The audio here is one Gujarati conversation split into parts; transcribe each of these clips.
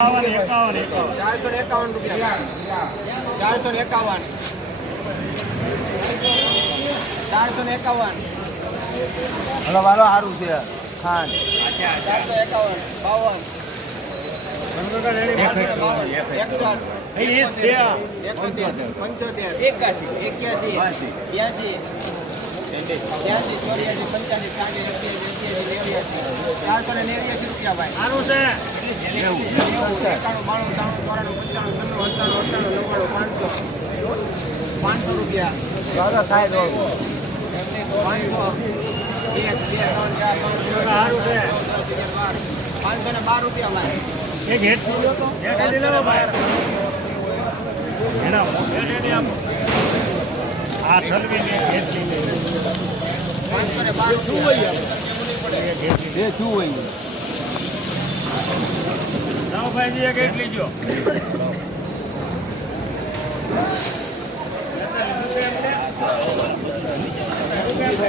ચારસો ને એકાવન રૂપિયા ચારસો ને એકાવન ચારસો ને એકાવન હલો વાલો સારું છે ખાંડ ચારસો એકાવન બાવન બાવન એકસઠ એ જ છે આ. એકોતેર પંચોતેર એક્યાસી એક્યાસી બ્યાસી પાંચસો રૂપિયા સાહેબ પાંચસો પાંચસો ને બાર રૂપિયા ભાઈ આ ઠલવી ને લે રૂપિયા એક એક લીજો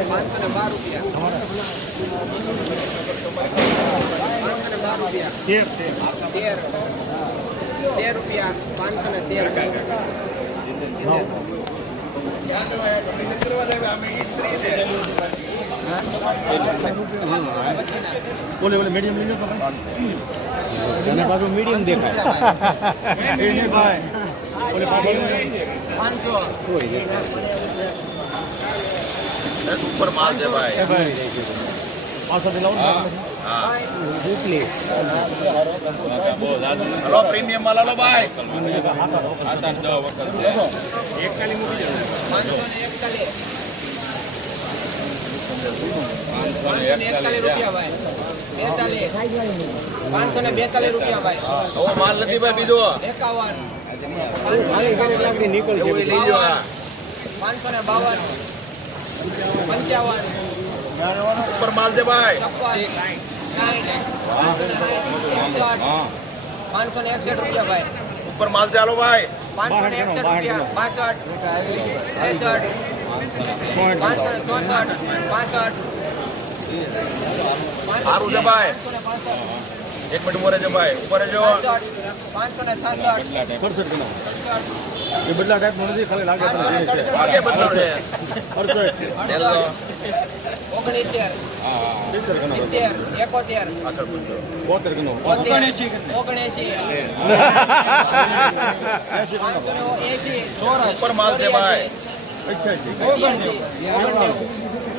પાંચસો ને બાર રૂપિયા પાંચસો ને બાર તેર તેર તેર તેર રૂપિયા પાંચસો ને તેર. બોલે બોલે મીડિયમ લીધો તો તને પાછું મીડિયમ દેખાય ભાઈ બોલે પાછળ પાંચસો ઉપર માલ છે ભાઈ પાછળથી લાવો ને. હલો પ્રીમિયમ માલ હલો ભાઈ પાંચસો ને એકતાલીસ ને બેતાલીસ રૂપિયા ભાઈ હવે માલ નથી ભાઈ બીજો એકાવન પાંચસો ઉપર માલ છે ભાઈ પાંચસો ને એકસઠ રૂપિયા ભાઈ ઉપર માલ ચાલો ભાઈ. પાંચસો ને એકસઠ રૂપિયા બાસઠ ત્રેસઠ પાંચસો ને ચોસઠ પાસઠ સારું છે ભાઈ એક મિનિટ ઉપર રહેજો ભાઈ ઉપર રહેજો પાંચસો ને છસઠ સડસઠ એ બદલા ટાઈપનો નથી ખાલી લાગે છે બદલો છે.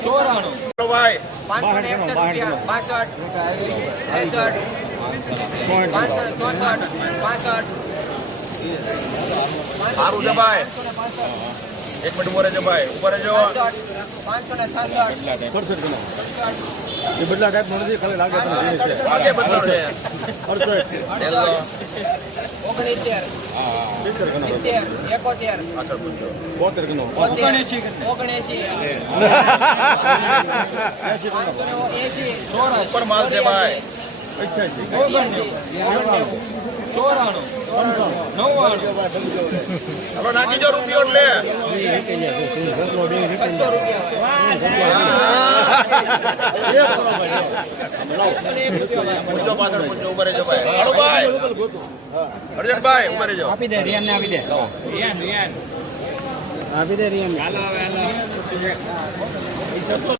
ચોરાણું. ભાઈ. પાંચસો ને એકસઠ રૂપિયા. બાસઠ. ત્રેસઠ પાંચસો ચોસઠ. પાસઠ સારું છે ભાઈ. એક મિનિટ ઊભો રહેજો ભાઈ. ઉપર રહેજો. એ બદલા ટાઈપ નથી ખાલી લાગે તને જે બદલો છે. હેલો. ઓગણીતેર એકોતેર. બોતેર ગણો ઓગણએંસી ને એંસી ઉપર માલ છે ભાઈ. ચોરાણું. નવ્વાણું નાખી જો રૂપિયો એટલે પાછળ પૂછજો ઊભો રહેજો ભાઈ હાલો અર્જનભાઈ ઊભો રહેજો આપી દે રિયાન ને આપી દે આપી દે રિયાન